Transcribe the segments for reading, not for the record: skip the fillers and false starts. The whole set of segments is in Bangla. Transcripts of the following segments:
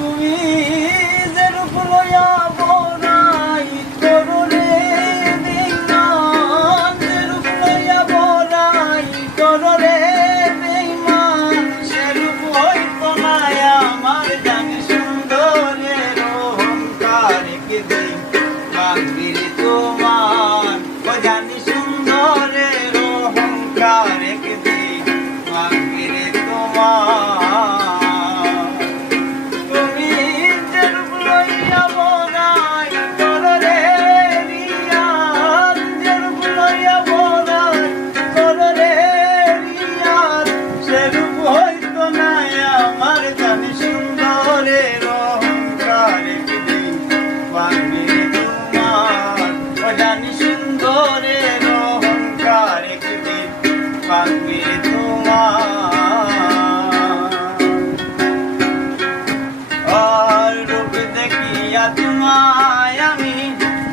তুমি যে রূপ লইয়া বড়াই করো রে বেঈমান, যে রূপ লইয়া বড়াই করো রে বেঈমান, সে রূপ হইতো না আমার জানি সুন্দরের অহংকার একদিন ভাঙবি রে তোমার, ও জানি সুন্দরের অহংকার একদিন ভাঙবি রে তোমার। তোমায় আমি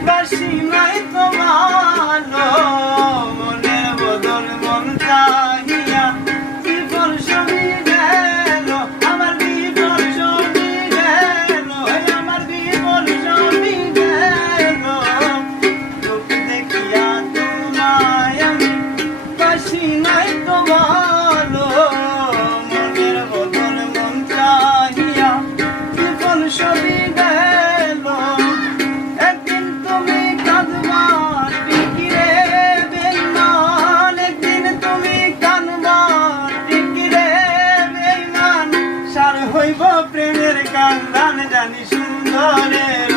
বাসি নাই তোমার মনের বদল মন চাহিয়া বিফল সবই গেল আমার, বিফল সবই গেল আমার, বিফল সবই গেল। রূপ দেখিয়া তোমায় আমি বাসি নাই তোমার মনের বদল মন চাহিয়া বিফল সবই হইব প্রেমের কান্দান জানি সুন্দরের